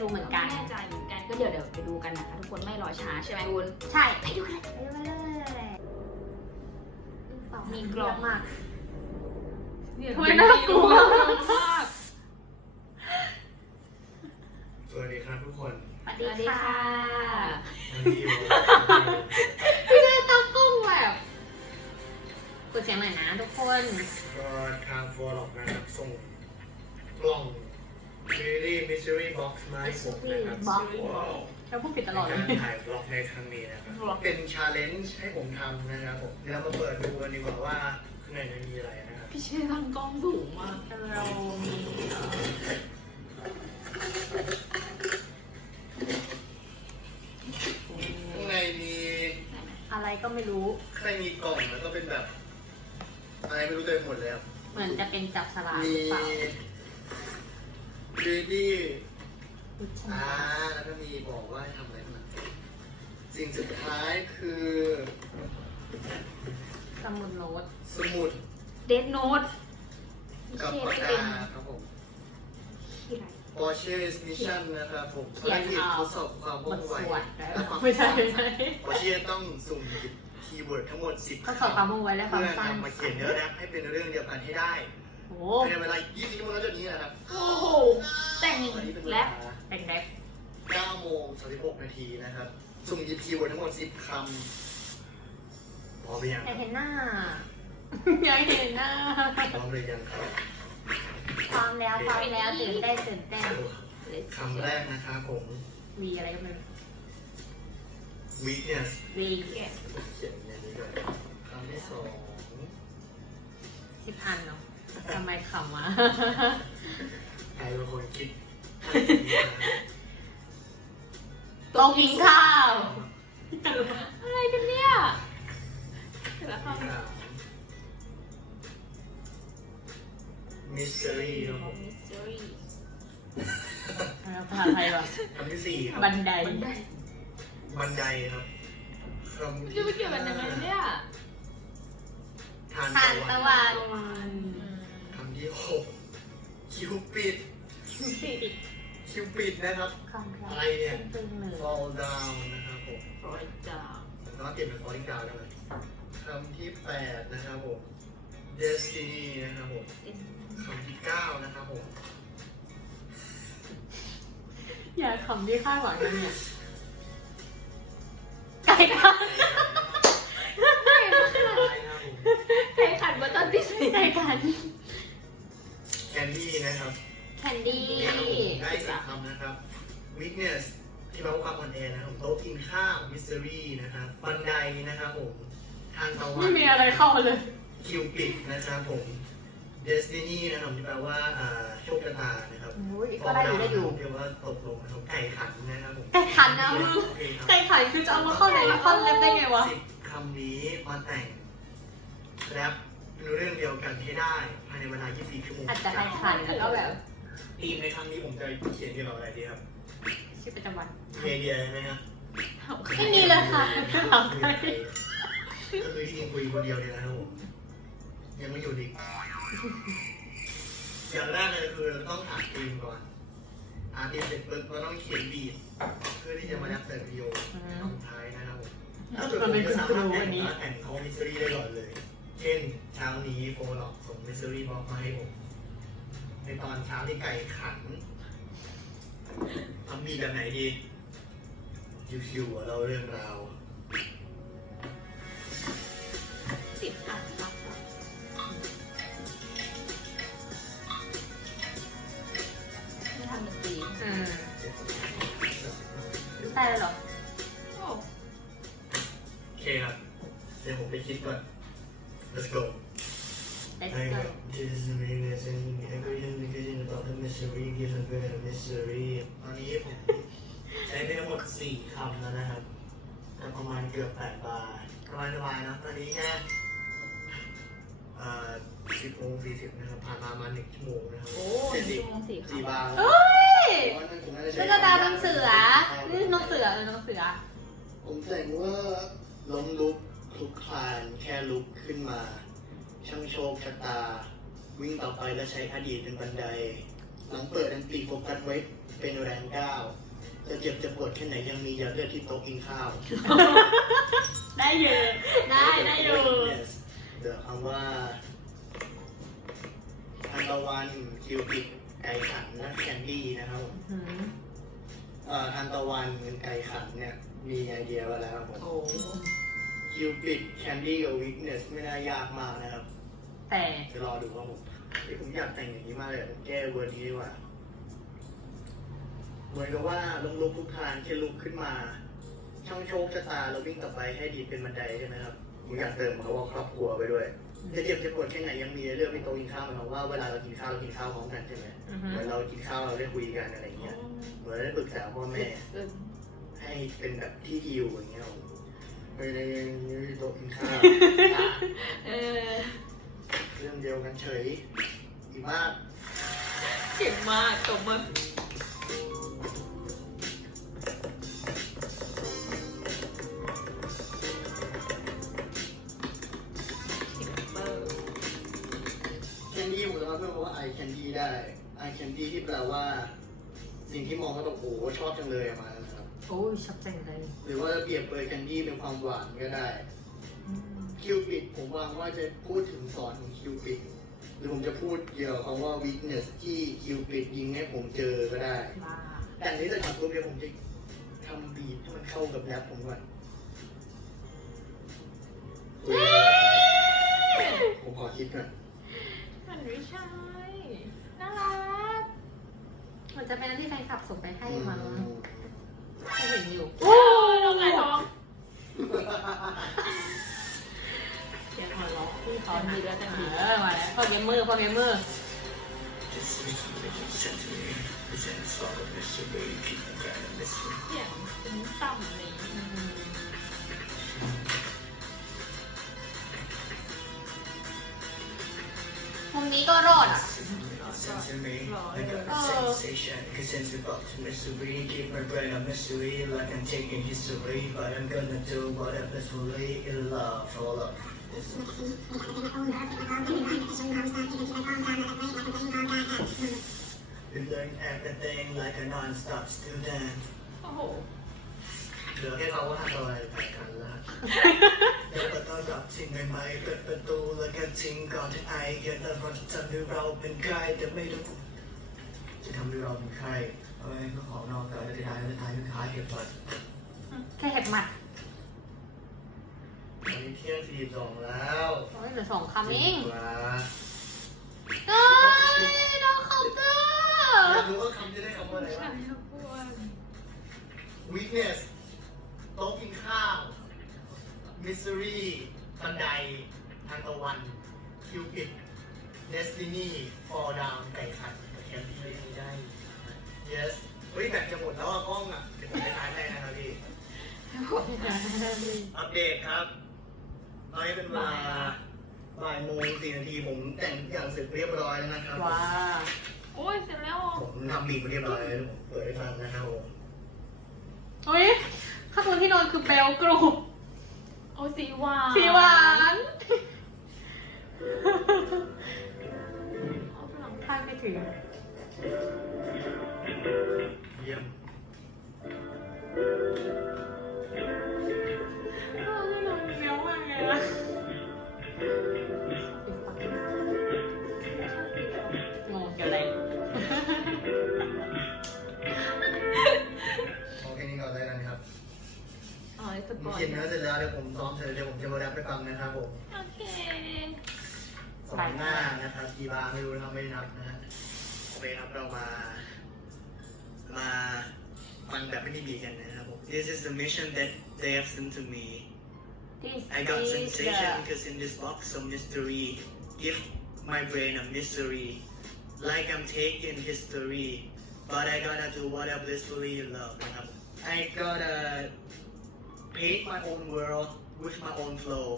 รู้เหมือนกัน ไม่แน่ใจเหมือนกันก็เดี๋ยวเดี๋ยวไปดูกันนะคะทุกคนไม่รอช้าใช่ไหมคุณใช่ ไปดูกันเลยไปดูกันเลยมีกล่องเยะมากทำไมน่ากลัวสวัสดีครับทุกคนสวัสสวัสดีดีค่ะค่ะวันนี้อยู่พี่เช่ตั้งกล้องแบบกดเสียงหน่อยนะทุกคน ก็ทางฟอร์ล็อกนะครับส่งกล่อง Mystery Mystery Box มาให้ผมนะครับ Box ว้าวเราพูดผิดตลอดในเลยการถ่ายบล็อกในครั้งนี้นะครับเป็นชาเลนจ์ให้ผมทำนะครับผมเดี๋ยวเรามาเปิดดูกันดีกว่าว่าข้างในนั้นมีอะไรนะครับ พี่เช่ตั้งกล้องสูงมากเรามีเอ่อข้างในมีอะไรก็ไม่รู้ ข้างในมีกล่องแล้วก็เป็นแบบ อะไรไม่รู้เต็มหมดเลยครับเหมือนจะเป็นจับสลากหมีรือเปล่า ดีดี้อุ๊ยใช่ไหมอ่าแล้วก็มีบอกว่าให้ทำอะไรบ้างสิ่งสุดท้ายคือ สมุดโน้ตสมุดเดดโน้ตพี่กับเช่ปากได้เป็กานครับผม ที่ไหน Porsche Mission นะครับผมเขียนภารกิจเอาทดสอบความบว่อทงสไววดและความไม่ใช่ไม่ใช่ Porsche ต้องสุ่มหยิบคีย์เวิร์ดทั้งหมด 10ก็สอบความมุ่งไว้และความเพื่อสร้างนำมาเขียนเนื้อแรปให้เป็นเรื่องเดียวกันให้ได้ โอ้ภายในเวลา20ชั่วโมงแล้วจากนี้นะครับโอ้โหแต่งตอนนี้เป็นเวและลาแต่งแรป9โมง36นาทีนะครับ สุ่มหยิบคีย์เวิร์ดทั้งหมด 10คำพร้อมหรือยังอยากเห็นหน้าอยากเห็นหน้าพร้อมหรือยังครับพร้อมแล้วพร้อมแล้วตื่นเต้นตื่นเต้นคำแรกนะครับผมวีอะไรก็ไม่รู้ weakness วีเขียนอย่างนี้ด้วยคำที่สองสิบอันเนาะ ทำไมขำวะใครเป็นคนคิดโต๊ะกินข้าว อะไรกันเนี่ยแต่ละคำมิส t ต r รี่ครับผมมิสซิรี่ภาษาไทยวะคำที่สี่ครับบันได บันไดครับคำจะไปเกี่ยวกันยังไงเนี่ยทานทานตะตะวัน วันคำที่หกคิวปิด สี่คิวปิดนะครับคำแรอะไรกเนี่ย ตึงๆหนึ่ง fall down นะครับผมฟลอยจ้าผมก็เปลี่ยนเป็น falling down ได้ไหมคำที่แปดนะครับผม destiny นะครับผมคำที่เก้านะครับผม อย่าขำที่คาดหวังนะเนี่ยไก่ทอดใช่ครับผมใครขันมาตอนที่สี่ไก่กัน candy นะครับแคนดี้ครับผมได้สิบคำนะครับ weakness ที่แปลว่าความอ่อนแอนะครับผมโต๊ะกินข้าว mystery นะครับบันไดนะครับผมทางตะวัไม่นมีอะไรเข้าเลยคิวปิดนะครับผม destiny นะครับที่แปลว่าอ่าโชคชะตานะครับโอ้ยก็ได้อยู่ได้อยู่เรียกว่าตกลงนะครับไก่ขันนะครับผมไก่ขันนะมึงโอเคครับไก่ขันคือจะเอามาเข้าในท่อนเล็บได้ไงวะสิบคำนี้มาแต่งแรป เป็นเรื่องเดียวกันให้ได้ภายในเวลา 24 ชั่วโมงอาจจะไก่ขันแล้วก็แบบทีมในครั้งนี้ผมจะเขียนเกี่ยวกับอะไรดีครับชีวิตประจำวันมีไอเดียไหมครับไม่มีเลยค่ะถามใครก็คือที่จริงคุยคนเดียวเลยนะครับผมยังไม่หยุดอีกอย่างแรกเลยคือเราต้องหาทีมก่อนหาทีมเสร็จปุ๊บเราต้องเขียนบีทเพื่อที่จะมาแรปใส่วิดีโอตอนท้ายนะครับผมถ้าเกิดผมจะสามารถแต่งมาแต่งเขามิสซิรี่ได้ก่อนเลย เช่นเช้านี้โฟล์ล็อกส่งมิสซิรี่บล็อกมาให้ผม ในตอนเช้าที่ไก่ขันทำบีทแบบไหนดีชิวๆอะเราเรื่องราวสิบอันครับไม่ทำดนตรีอืมได้เลยเหรอ สิบโมงสี่สิบนะครับผ่านมาประมาณหนึ่งชั่วโมงนะครับโอ้สี่โมงสี่สี่บาทเฮ้ยวัน้าจตุ๊กตาน้องเสือนี่น้องเสือเออน้องเสือ ผมแต่งว่าล้มลุกคลุกคลานแค่ลุกขึ้นมา ช่างโชคชะตา วิ่งต่อไปและใช้อดีตเป็นบันได หลังเปิดอันตีโฟกัสไว้เป็นแรงก้าวจะเจ็บจะปวดแค่ไหนยังมียาเลือดที่โต๊ะกินข้าว ได้เยอะได้ได้อยู่ Yes เดี๋ยวคำว่า อันตะวันคิวปิดไก่ขันและแคนดี้นะครับผมอืมเอ่อทันตะวันไก่ขันเนี่ยมีไอเดียไว้แล้วครับผมโอ้คิวปิดแคนดี้กับวิกเนสไม่น่ายากมากนะครับ แต่จะรอดูครับผมเฮ้ยผมอยากแต่งอย่างนี้มากเลยผมแก้เวอร์นี้ดีกว่าเหมือนกับว่าลงลุกทุกคานแค่ลุกขึ้นมาช่องโชคชะตาเราวิ่งต่อไปให้ดีเป็นบันไดใช่ไหมครับผมอยากเติมเขาว่าครอบครัวไปด้วย จะเจ็บจะปวดแค่ไหนยังมีเรื่องไม่โตะกินข้าวหมายความว่าเวลาเรากินข้าวเรากินข้าวพร้อมกันใช่ไหมอือฮึเหมือนเรากินข้าวเราได้คุยกันอะไรเงี้ยเหมือนได้ปรึกษาพ่อแม่ให้เป็นแบบที่ฮิวอย่างเงี้ยผมเฮ้ยโต๊ะกินข้าวอะเออเรื่องเดียวกันเฉยดีมาก เก่งมากตบมือ candy ได้ I candy ที่แปลว่า สิ่งที่มองก็ต้องโอ้โหชอบจังเลยอะมานะครับ โอ้ยชอบจังเลยหรือว่าจะเปรียบเปรยแคนดี้เป็นความหวานก็ได้อืมคิวปิดผมวางว่าจะพูดถึงสอนของคิวปิดหรือผมจะพูดเกี่ยวกับคำว่า weakness ที่คิวปิดยิงให้ผมเจอก็ได้บ้าแต่อันนี้จะทำปุ๊บเดี๋ยวผมจะทำบีทให้มันเข้ากับแรปผมก่อนคุยกันผมขอคิดก่อนมันไม่ใช่น่า รักมันจะเป็นอันที่แฟนคลับส่งไปให้มั้งไม่เห็นอยู่โอ้ยน้องไงท้องเสียงหัวเราะที่เขามีแล้วจังดีเออมาแล้วพ่อเกมเมอร์พ่อเกมเมอร์เสียงเป็นต่ำเลยมุมนี้ก็รอดอะ Sensation, cause since it's up to mystery, keep my brain a mystery, like I'm taking history, but I'm gonna do whatever's fully in love, hold up. We learn everything like a non-stop student. โอ้โห เหลือแค่เขาว่าทำอะไรไปกันละ เดี๋ยวประตูรับสิ่งใหม่ๆเปิดประตูแล้วก็ทิ้งก่อนที่ไอเย็นแล้วมันจะทำให้เราเป็นใครแต่ไม่รู้จะทำให้เราเป็นใครเอาไว้ก็ขอนอกกายแล้วจะได้แล้วท้ายสุดท้ายเก็บไว้แค่เห็บหมัดวันนี้เที่ยงสี่สองแล้วโอ้ยเหลือสองคำเองกว่าเอ้ยน้องเคาน์เตออยากรู้ว่าคำจะได้คำว่าอะไรวะทุกคน weakness โต๊ะกินข้าว mystery บันไดทางตะวัน cupid destiny fall down ไก่ขันกับแคมป์ที่ไม่ได้ yes เฮ้ยแบตจะหมดแล้วอะกล้องอะเดี๋ยวผมไปถ่ายให้นะครับพี่อัปเดตครับตอนนี้เป็นเวลาบ่ายโมงสี่นาทีผมแต่งทุกอย่างเสร็จเรียบร้อยแล้วนะครับ ว้าโอ้ยเสร็จแล้วผมทำบีบมาเรียบร้อยแล้วผมเปิดให้ฟังนะครับผมเฮ้ยข้างบนที่นอนคือเบลกรูโอ้สีหวานสีหวานเอาพลังคาดไม่ถึงเยี่ยม ฟังนะครับผม โอเค สองหน้านะครับกี่บาร์ไม่รู้นะครับไม่ได้นับนะฮะโอเคครับเรามา มาฟังแบบไม่ได้บีกันนะครับผม This is the mission that they have sent to me This I got is sensation the because in this box some mystery give my brain a mystery like I'm taking history but I gotta do what I blissfully love นะครับ I gotta paint my own world With my own flow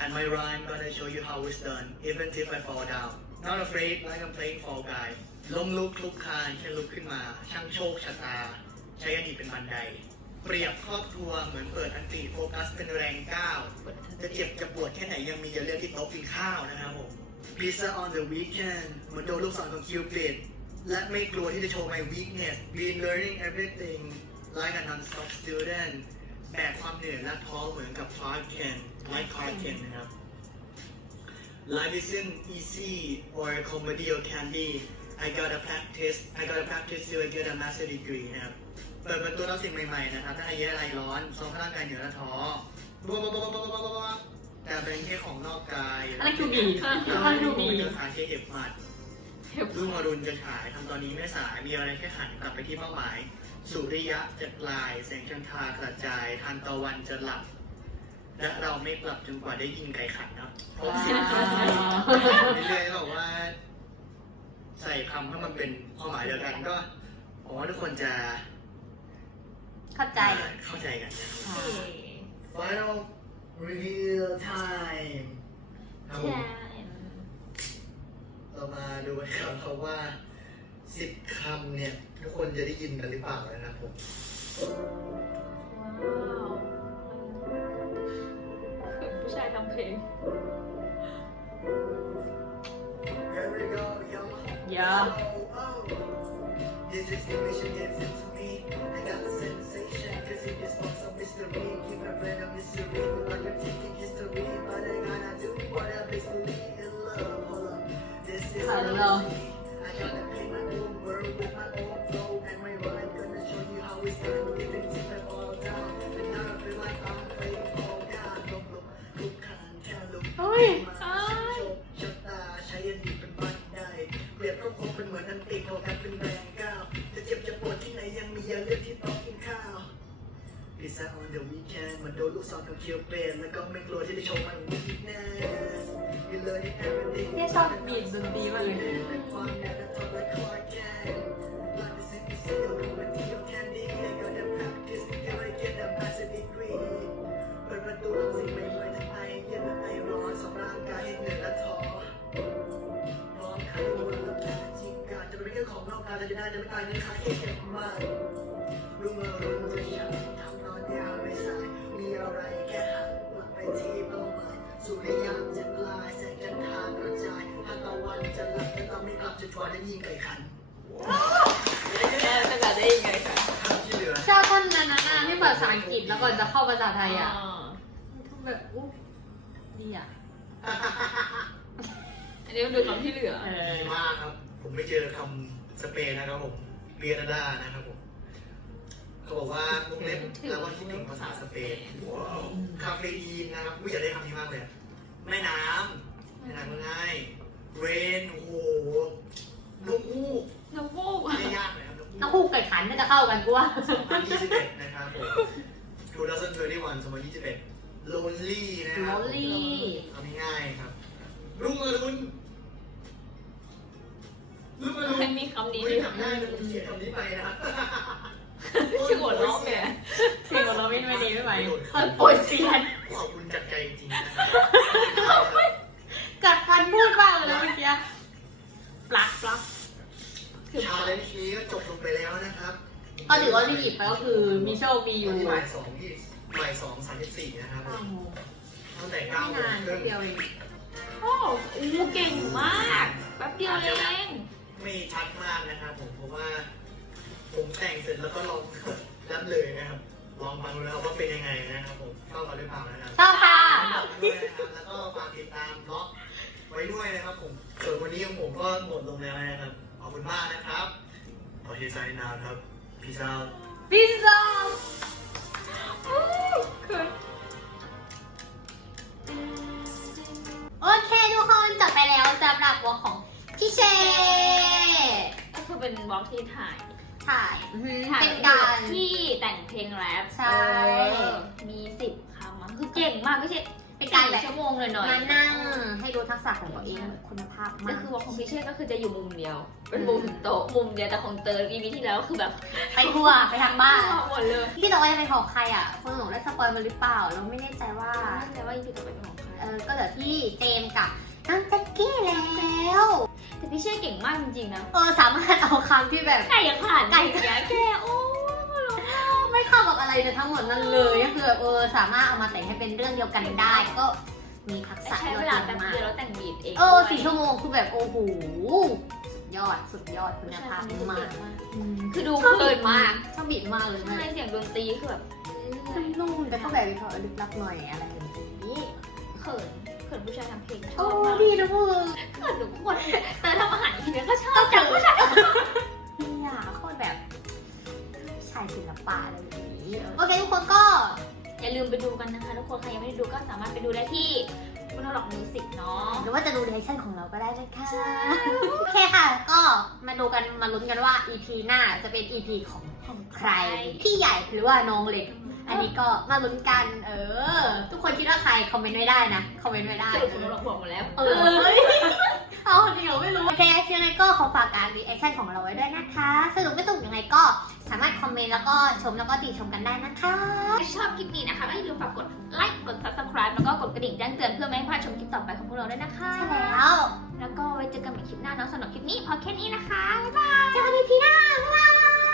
and my rhyme gonna show you how it's done even if I fall down not afraid like I'm playing fall guy ล้มลุกคลุกคลานแค่ลุกขึ้นมา ช่างโชคชะตา ใช้อดีตเป็นบันได เปรียบครอบครัวเหมือนเปิดอันติโฟกัสเป็นแรงก้าว จะเจ็บจะปวดแค่ไหนยังมีจะเลือกที่โต๊ะกินข้าวนะครับผม Pizza on the weekend เหมือนโดนลูกศรของคิวปิดและไม่กลัวที่จะโชว์ my weakness been learning everything like a non-stop student แบกความเหนื่อยและท้อเหมือนกับคาร์เคนไลค์คาร์เคนนะครับ Life isn't easy or a comedy or candy I gotta practice I gotta practice till I get a master degree นะครับเปิดประตูรับสิ่งใหม่ๆนะครับ ถ้าอายอะไรร้อนซ้อมร่างกายเหนื่อยและท้อบ๊อบบ๊อบบ๊อบบ๊อบบ๊บบ๊แต่เป็นแค่ของนอกกายอะไรคือบีอันนั้นคือบีเป็นการเช็คเห็บหมัดรุ่งอรุณจะขายทำตอนนี้ไม่สายมีอะไรแค่หันกลับไปที่เป้าหมาย สุริยะจะลายแสงจันทรากระจายทันตะวันจะหลับ และเราไม่กลับจนกว่าได้ยินไก่ขันนะเพราะสิบคำเรื่อยๆบอกว่า ใส่คำให้มันเป็นความหมายเดียวกันก็หวังว่าทุกคนจะเข้าใจ เข้าใจกันนะเอ๋ Final reveal time ครับผมใช่เรามาดูกันครับเพราะว่า สิบคำเนี่ย ทุกคนจะได้ยินกันหรือเปล่านะครับผมว้าวคือผู้ชายทำเพลง Here we go, yo. เยอะ Oh, oh. This is the mission gets into me. I got a sensation, cause it is not some mystery. Keep my friend a mystery, like I'm taking history. But I gotta do what I basically in love. Hold up. This is Hello. reality. I gotta ละท้อพร้อมขายตัวและแพ้จริงการจะเป็นเรื่องของนอกการจะได้จะไม่ตายในค่าเก็บมันรุ่งอรุณจะฉันทำนอนยาวไม่สายมีอะไรแค่หันกลับไปที่เป้าหมายสุริยัน จะลายแสงจันทรากระจายทานตะวันจะหลับแต่เราไม่กลับจะทวนได้ยิงไก่ขันแม่ภาษาได้ยังไงคะคำที่เหลือชอบท่อนนั้นนะที่เปิดภาษาอังกฤษแล้วก่อนจะเข้าภาษาไทยอะอ๋อแบบอู้ดีอะอันนี้ดูคำที่เหลือ เออดีมากครับ ผมไม่เจอคำสเปนนะครับผมเรียนาดานะครับผม เขาบอกว่าพวกเล่นแล้วว่าคิดถึงภาษาสเปนคาเฟอีนนะครับ อุ้ยอยากได้คำนี้มากเลยอะ แม่น้ำแม่น้ำง่ายเรนโอ้โหลูกคู่น้ำมูกไม่ยากเลยครับน้ำคู่ไก่ขันน่าจะเข้ากันกูว่า2021นะครับผม2021 2021 lonely นะครับ Lonely ทำง่ายๆครับ รุ่งอรุณรุ่งอรุณไม่มีคำนี้ไม่ด้วได้ยทำง่ายเลยผมเขียนคำนี้ไปนะชื่อหัวเราะเนี่ยเสียงของเราไม่ไม่ดีไม่ไหวคนปวดเสียน ขอบคุณจากใจจริงๆนะครับ กัดฟันพูดมากเลยนะเมื่อกี้ปลักปลักชาเลนจ์นี้ก็จบลงไปแล้วนะครับก็ถือว่าที่หยิบไปก็คือมีโชคมีอยู่ที่บ่ายสองยี่บ่ายสองสามสิบสี่นะครับผมตั้งแต่ไม่เก้าโมงนานครึ่งเดียวเองโอ้อู้เก่งมากแป๊บเดียวเองไม่ชัดมากนะครับผมเพราะว่า ผมแต่งเสร็จแล้วก็ลองรับเลยนะครับลองฟังดูนะครับว่าเป็นยังไงนะครับผมชอบกันหรือเปล่านะครับชอบค่ะด้วยนะครับแล้วก็ฝากติดตามบล็อก ไว้ด้วยนะครับผมส่วนวันนี้ของผมก็หมดลงแล้วนะครับขอบคุณมากนะครับขอเชียร์ใจนานครับพี่ซาวพิซซ่าคือโอเคทุกคนจบไปแล้วสำหรับวอลของพี่เชก็คือเป็นบล็อกที่ถ่ายถ่าย อื้อหือถ่ายเป็นการ ที่แต่งเพลงแรปใช่ เออมีสิบคำอะคือเก่งมากไม่ใช่ เป็นการแบบชั่วโมงหน่อยหน่อยมานั่งให้ดูทักษะของตัวเองคุณภาพก็มาก คือว่าของพี่เช่ก็คือจะอยู่มุมเดียว เป็นมุมโต๊ะมุมเดียวแต่ของเตอร์วีวีที่แล้วคือแบบไปทั่วไปทางบ้านหมดเลยพี่บอกว่าจะเป็นของใครอะคนหนูได้สปอยล์มาหรือเปล่า เราไม่แน่ใจว่าไม่แน่ใจว่าพี่จะเป็นของใครเออก็เหลือพี่เจมส์กับน้องแจ็คกี้แล้ว แต่พี่เช่เก่งมากจริงๆนะเออสามารถเอาคำที่แบบไก่ยังผ่านไก่อย่างเงี้ยแกโอ้ไม่ เข้ากับอะไรในทั้งหมดนั้นเลยก็คือแบบเออสามารถเอามาแต่งให้เป็นเรื่องเดียวกันได้ก็มีทักษะใช้เวลาแป๊บเดียวแล้วแต่งบีดเองเออสี่ชั่วโมงคือแบบโอ้โหสุดยอดสุดยอดคุณภาพมากคือดูชอบเพลินมากชอบบีดมากเลยใช่แม่เสียงดนตรีคือแบบเรื่อยนุ่มๆแต่ก็แบบมีความลึกลับหน่อยอะไรอย่างนี้ๆเขินเขินผู้ชายทำเพลงชโอ้อบมากดีนะมึงเขินทุกคนแต่ทำอาหารทีนี้ก็ชอบจังผู้ชายเนี่ยโคตรแบบชายศิลปะอะไรแบบนี้โอเคทุกคนก็อย่าลืมไปดูกันนะคะทุกคนใครยังไม่ได้ดูก็สามารถไปดูได้ที่คุณหลอกมิวสิกเนาะหรือว่าจะดูเรีแอคชั่นของเราก็ได้นะคะโอเคค่ะ ก็มาดูกันมาลุ้นกันว่า EP หน้าจะเป็น EP ของของใครพี่ใหญ่หรือว่าน้องเล็ก อันนี้ก็มาลุ้นกันเออ ทุกคนคิดว่าใครคอมเมนต์ไว้ได้นะคอมเมนต์ไว้ได้สรุปคุณหลอกบอกหมดแล้วเออ เฮ้ยเอาจริงเหรอไม่รู้ โอเคยังไงก็ขอฝากการรีแอคชั่นของเราไว้ด้วยนะคะ สนุกไม่สนุกยังไงก็สามารถคอมเมนต์แล้วก็ชมแล้วก็ติชมกันได้นะคะถ้าชอบคลิปนี้นะคะก็อย่าลืมฝากกดไลค์กด subscribe แล้วก็กดกระดิ่งแจ้งเตือนเพื่อไม่ให้พลาดชมคลิปต่อไปของพวกเราด้วยนะคะใช่แล้ว แล้วก็ไว้เจอกันใหม่คลิปหน้าเนาะสำหรับคลิปนี้พอแค่นี้นะคะเจอกันในพีหน้าบ๊ายบาย